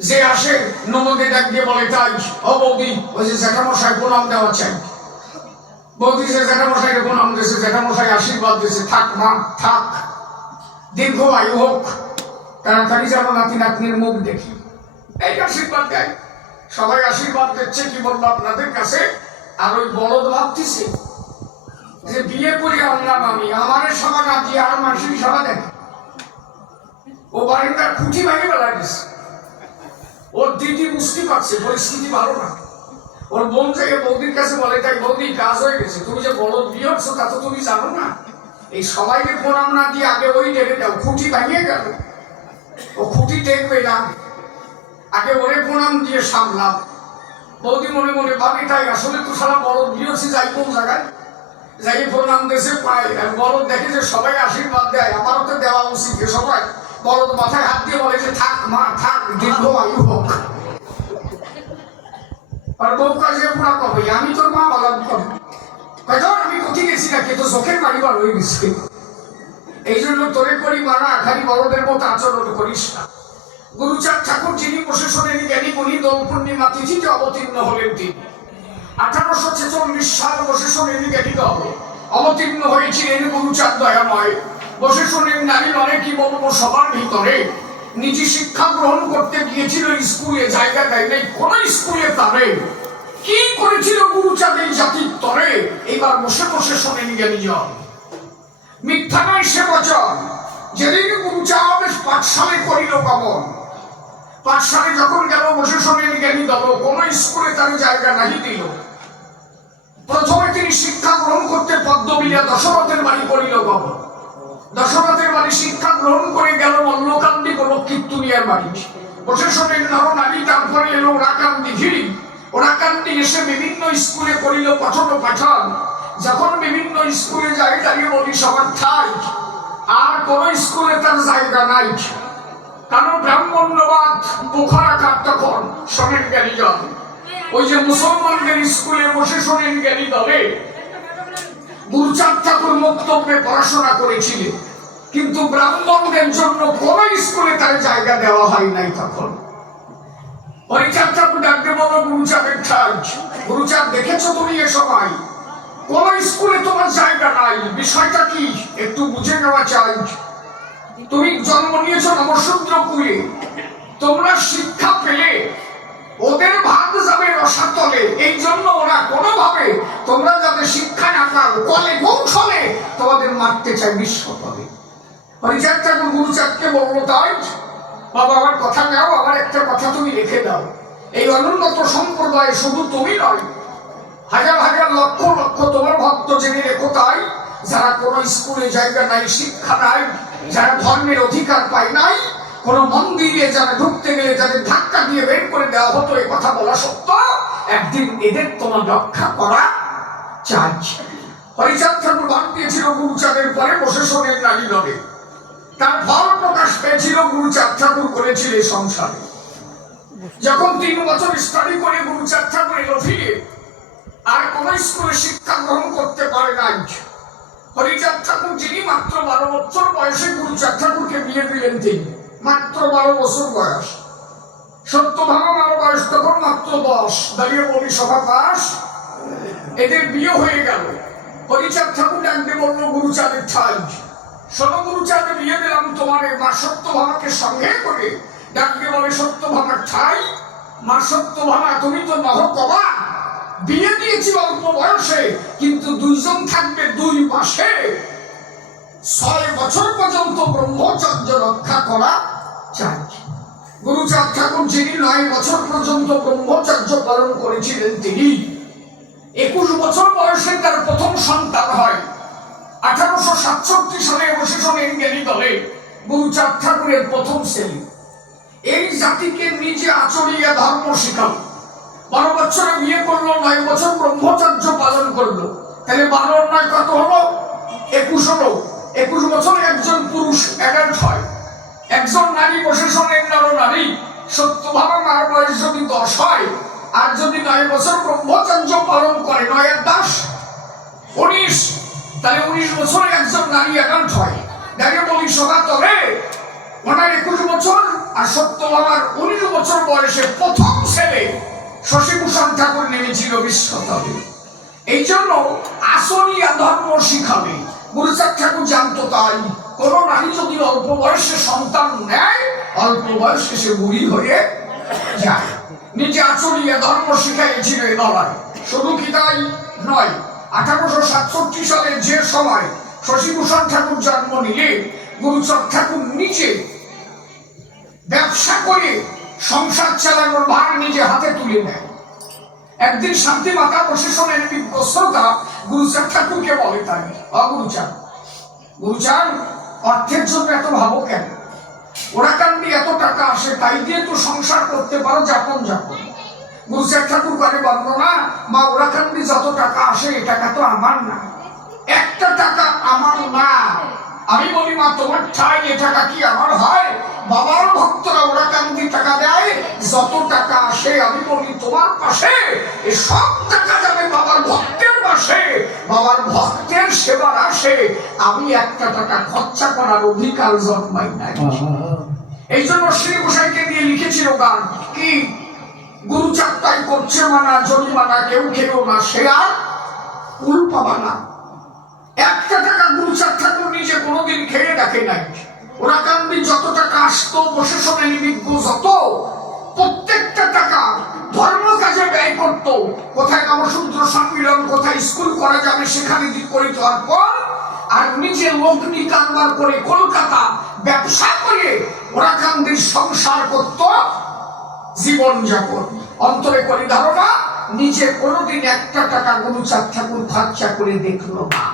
যে আসে নমদে ডাক দিয়ে বলে, তাই, ও বৌদি, ওই যে জ্যাঠামশাই প্রণাম দেওয়া চাই বৌদি যে জ্যাঠামশাইকে প্রণাম দিয়েছে, জ্যাঠামশাই আশীর্বাদ দিয়েছে, থাক মা, থাক। দীর্ঘ আয়ু হোক, তাড়াতাড়ি যেন নাতি নাতনির মুখ দেখি। এই আশীর্বাদ দেয়। সবাই আশীর্বাদ দিচ্ছে কি বলব আপনাদের কাছে? আর ওই বলদ ভাবতেছে যে বিয়ে করে আনলাম আমি, আমারে সভা না দিয়ে আর মানুষের সভা দেখে। ও বারিন্দার খুঁটি ভাঙে বেলা গেছে। ওর দিদি বুঝতে পারছে পরিস্থিতি ভালো না। ওর বোন থেকে বৌদির কাছে বলে, তাই বৌদি, কাজ হয়ে গেছে। তুমি যে বলদ বিয়ে হচ্ছ তা তো তুমি জানো না। এই সবাইকে প্রণাম না দিয়ে আগে ওই ডেকে দাও, খুঁটি ভাঙিয়ে গেল। ও খুঁটি টেকবে না আগে ওরে প্রণাম দিয়ে সামলাম। বৌদি মনে মনে ভাবি তাই আসলে তো সারা বিয়ে হচ্ছে যাই কোন জায়গায়? যাই প্রণাম দেশে পাই আর বলদ দেখে যে সবাই আশীর্বাদ দেয়। আমারও তো দেওয়া উচিত যে সবাই বলদ মাথায় হাত দিয়ে বলে যে, থাক মা, থাক, দীর্ঘ আয়ু হোক। আর বউ কাজে পুরা কবে আমি তোর মা বলাম কবে আমি গেছি নাকি তো চোখের বাড়ি বার হয়ে এই জন্য তোরে করি বড়দের মতো আচরণ করিস না। ঠাকুর যিনি জ্ঞানী দোল পূর্ণিমা তিথিতে অবতীর্ণ হলেন তিনি। আঠারোশো ছেচল্লিশ সাল প্রশাসনের জ্ঞানী অবতীর্ণ হয়েছিলেন প্রশাসনের নারী অনেকই বলব সবার ভিতরে? নিজে শিক্ষা গ্রহণ করতে গিয়েছিল স্কুলে, জায়গা দেয় নাই, কোন স্কুলে তারে। কি করেছিল গুরুচাঁদ এই জাতির তরে এবার বসে বসে শোনেন জ্ঞানী জন মিথ্যা নয় সে বচন। যেদিন গুরুচাঁদ পাঠশালে করিল গমন পাঠশালে যখন গেল, বসে শোনেন জ্ঞানী দল কোন স্কুলে তার জায়গা নাহি দিল। প্রথমে তিনি শিক্ষা গ্রহণ করতে পদ্মবিলা দশরথের বাড়ি করিল গমন দশরথের বাড়ি শিক্ষা গ্রহণ করে গেল মল্লকান্দি কোন কীর্তুনিয়ার বাড়ি। বসে শোনেন নর নারী, তারপরে এলো ওরাকান্দি ঘিরি ওরাকান্দি এসে বিভিন্ন স্কুলে করিল পঠন পাঠন। যখন বিভিন্ন স্কুলে বলি, সবার ঠাই। আর কোন স্কুলে তার জায়গা নাই। কারণ ব্রাহ্মণ্যবাদ পোখারাঘাত তখন শোনেন ওই যে মুসলমানদের স্কুলে বসে শোনেন জ্ঞানী দলে। ঠাকুর বক্তব্যে পড়াশোনা করেছিলেন। কিন্তু ব্রাহ্মণদের জন্য কোন স্কুলে তার জায়গা দেওয়া হয় নাই তখন। হরিচাঁদ ঠাকুর ডাকতে বলো গুরুচাঁদের ঠাজ গুরুচাঁদ দেখেছ তুমি এ সময়? কোন স্কুলে তোমার জায়গা নাই, বিষয়টা কি? একটু বুঝে নেওয়া চাই তুমি জন্ম নিয়েছো নবসূত্রপুরে। তোমরা শিক্ষা পেলে, ওদের ভাগ যাবে রসাতলে। এই জন্য ওরা কোনোভাবে তোমরা যাতে শিক্ষা না পাও, কলে কৌশলে তোমাদের মারতে চাই বিশ্ব পাবে হরিচাঁদ ঠাকুর গুরুচাঁদকে বলল তাই বাবা, আমার কথা নাও, আমার একটা কথা তুমি রেখে দাও। এই অনুন্নত সম্প্রদায় শুধু তুমি নয়, হাজার হাজার লক্ষ লক্ষ তোমার ভক্ত জেনে রেখো তাই, যারা কোনো স্কুলে জায়গা নাই, শিক্ষা নাই, যারা ধর্মের অধিকার পায় নাই, কোন মন্দিরে যারা ঢুকতে গেলে যাদের ধাক্কা দিয়ে বের করে দেওয়া হতো এই কথা বলা সত্য? একদিন এদের তোমার রক্ষা করা চাই। হরিচাঁদ ঠাকুর ভাগ দিয়েছিল গুরুচাঁদের পরে, বসে শোনেন নারী নদে। তার ফল প্রকাশ পেয়েছিল, গুরুচাঁদ ঠাকুর করেছিল সংসারে। যখন তিন বছর স্টাডি করে গুরুচাঁদ ঠাকুর এলো ফিরে আর কোন স্কুলে শিক্ষা গ্রহণ করতে পারে নাই। হরিচাঁদ ঠাকুর যিনি মাত্র বারো বছর বয়সে গুরুচাঁদ ঠাকুরকে বিয়ে দিলেন তিনি, মাত্র বারো বছর বয়স। সত্য ভাঙা বারো বয়স তখন মাত্র দশ। দাঁড়িয়ে বলি, সভা পাস? এদের বিয়ে হয়ে গেল। হরিচাঁদ ঠাকুর ডাকতে বলল গুরুচাঁদের ঠাই, শোনো গুরুচাঁদে বিয়ে দিলাম তোমার, মা সত্য ভামাকে সঙ্গে করে ডাকতে বলে, সত্য ভামার ঠাই, মা, সত্য ভামা তুমি তো নহ কবা। বিয়ে দিয়েছি অল্প বয়সে, কিন্তু দুইজন থাকবে দুই মাসে। ছয় বছর পর্যন্ত ব্রহ্মচর্য রক্ষা করা চাই গুরুচাঁদ ঠাকুর যিনি নয় বছর পর্যন্ত ব্রহ্মচর্য পালন করেছিলেন তিনি। একুশ বছর বয়সে তার প্রথম সন্তান হয়। আঠারোশো সাতষট্টি সালে অবশেষণ জ্ঞানী দলে। গুরুচাঁদ ঠাকুরের প্রথম শ্রেণি এই জাতিকে নিজে আচরিয়া ধর্ম শিখালো। বারো বছরে বিয়ে করল, নয় বছর ব্রহ্মচর্য পালন করল। তাহলে বারো নয় কত হলো? একুশ হলো। একুশ বছরে একজন পুরুষ অ্যাডাল্ট হয়। সত্য ভাবা মার বয়স যদি দশ হয়, আর যদি নয় বছর ব্রহ্মচর্য পালন করে, নয় আর দশ? উনিশ। তাহলে উনিশ বছর একজন নারী একাউন্ট হয়। দেখে বলি, সভা তবে ওনার একুশ বছর আর সত্য বাবার উনিশ বছর বয়সে প্রথম ছেলে শশীভূষণ ঠাকুর নেমেছিল বিশ্বতলে এই জন্য আসনিয়া ধর্ম শিখাবে। গুরুচাঁদ ঠাকুর জানতো তাই, কোন নারী যদি অল্প বয়সে সন্তান নেয়, অল্প বয়সে সে বুড়ি হয়ে যায়। নিজে আচরিয়া ধর্ম শিখাইছিল এ দলায় শুধু কি তাই নয়, আঠারোশো সাতষট্টি সালে যে সময় শশীভূষণ ঠাকুর জন্ম নিলে গুরুচাঁদ ঠাকুর নিজে ব্যবসা করে সংসার চালানোর ভার নিজে হাতে তুলে নেয়। একদিন শান্তি মাতা প্রশাসনের বিগ্রস্ততা গুরুচাঁদ ঠাকুরকে বলে তাই। অগুরুচাঁদ গুরুচাঁদ। অর্থের জন্য এত ভাবো কেন? এত টাকা আসে, তাই দিয়ে তো সংসার করতে পারো যাপন যাপন। গুরুচাঁদ ঠাকুর করে বর্ণনা, মা, ওরা যত টাকা আসে, এ টাকা তো আমার না। একটা টাকা আমার না। আমি বলি, মা, তোমার ঠাই, এ টাকা কি আমার হয়? বাবার ভক্তরা ওরা কান্দি টাকা দেয়? যত টাকা আসে, আমি বলি, তোমার পাশে এ সব টাকা যাবে বাবার ভক্তের পাশে। বাবার ভক্তের সেবার আসে। আমি একটা টাকা খরচা করার অধিকার জন্মাই নাই। এই জন্য শ্রী গোসাইকে দিয়ে লিখেছিল গান কি? গুরু করছে মানা, জরিমানা কেউ খেয়েও না, সে আর কুল পাবা না। একটা টাকা গুরু চাক ঠাকুর নিজে কোনোদিন খেয়ে দেখে নাই। ওরা কান্দি যত টাকা আসতো প্রশাসনের বিজ্ঞ যত, প্রত্যেকটা টাকা ধর্ম কাজে ব্যয় করত। কোথায় নবসূত্র সম্মিলন, কোথায় স্কুল করা যাবে সেখানে দিক করিত অর্পণ আর নিজে লগ্নি কারবার করে কলকাতা ব্যবসা করে ওরা কান্দির সংসার করত জীবন যাপন অন্তরে করি ধারণা, নিজে কোনোদিন একটা টাকা গুরু চার ঠাকুর খরচা করে দেখল না।